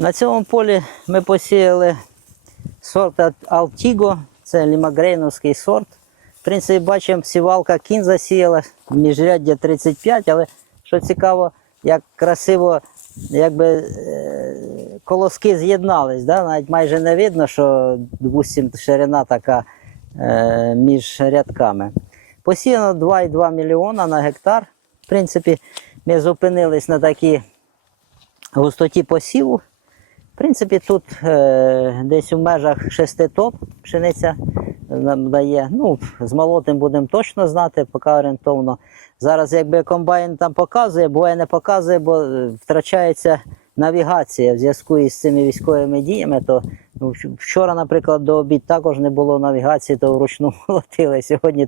На цьому полі ми посіяли сорт Altigo, це лімагрейновський сорт. В принципі, бачимо, сівалка кін засіяла, міжряддя 35, але що цікаво, як красиво якби, е, колоски з'єднались. Да? Навіть майже не видно, що допустим, ширина така е, між рядками. Посіяно 2,2 мільйона на гектар. В принципі, ми зупинились на такій густоті посіву. Принципі, тут е, десь у межах 6 тонн пшениця нам дає. Ну, з молотим будемо точно знати, поки орієнтовно. Зараз, якби комбайн там показує, буває не показує, бо е, втрачається навігація в зв'язку із цими військовими діями. То ну, вчора, наприклад, до обід також не було навігації, то вручну молотили. Сьогодні